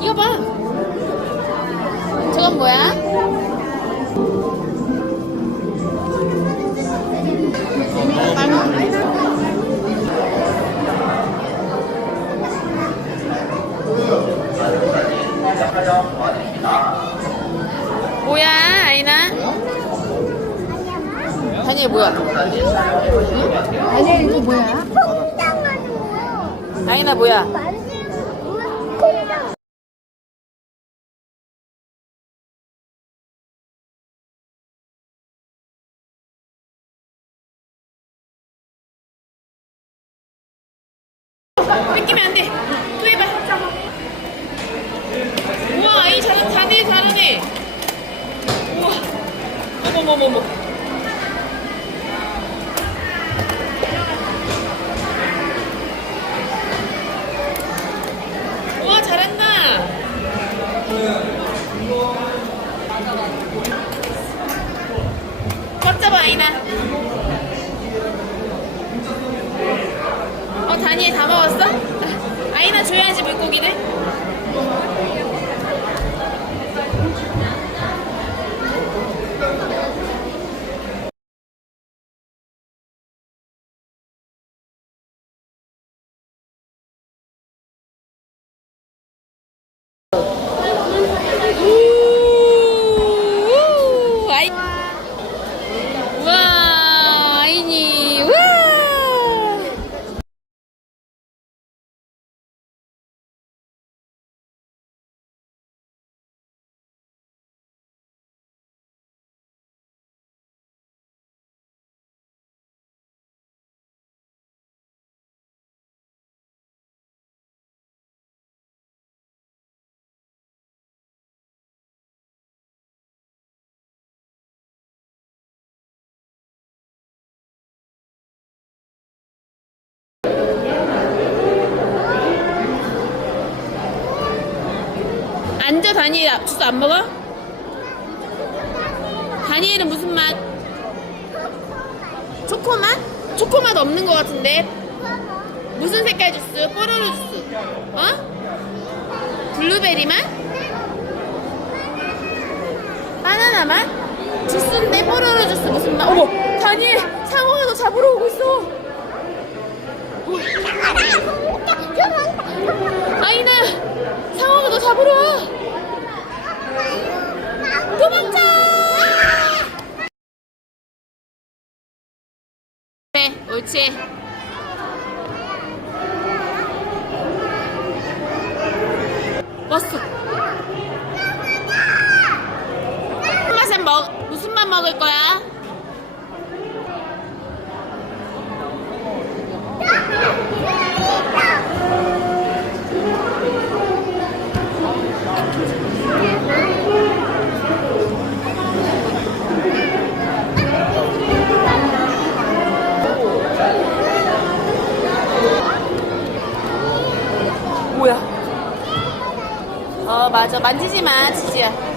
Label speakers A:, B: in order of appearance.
A: 이거 봐. 저건 뭐야?
B: 뭐야, 아이나? 아니, 뭐야?
C: 아니, 이거 뭐야?
B: 아이나 뭐야?
C: 뺏기면 안 돼. 또 해봐. 우와, 아이 잘, 잘해, 잘하네. 우와. 어머머머머. 우와, 잘한다. 꽉 잡아, 아이나. 어, 다니엘 다 먹었어? 아이나 줘야지, 앉아 다니엘 주스 안 먹어? 다니엘은 무슨 맛? 초코맛? 초코맛 없는 것 같은데 무슨 색깔 주스? 뽀로로 주스 어? 블루베리 맛? 바나나 맛? 주스인데 뽀로로 주스 무슨 맛? 어머 다니엘 상어가 너 잡으러 오고 있어 아이나 상어가 너 잡으러 옳지 왔어 무슨 맛 먹을 거야? 맞아. 만지지 마 지지야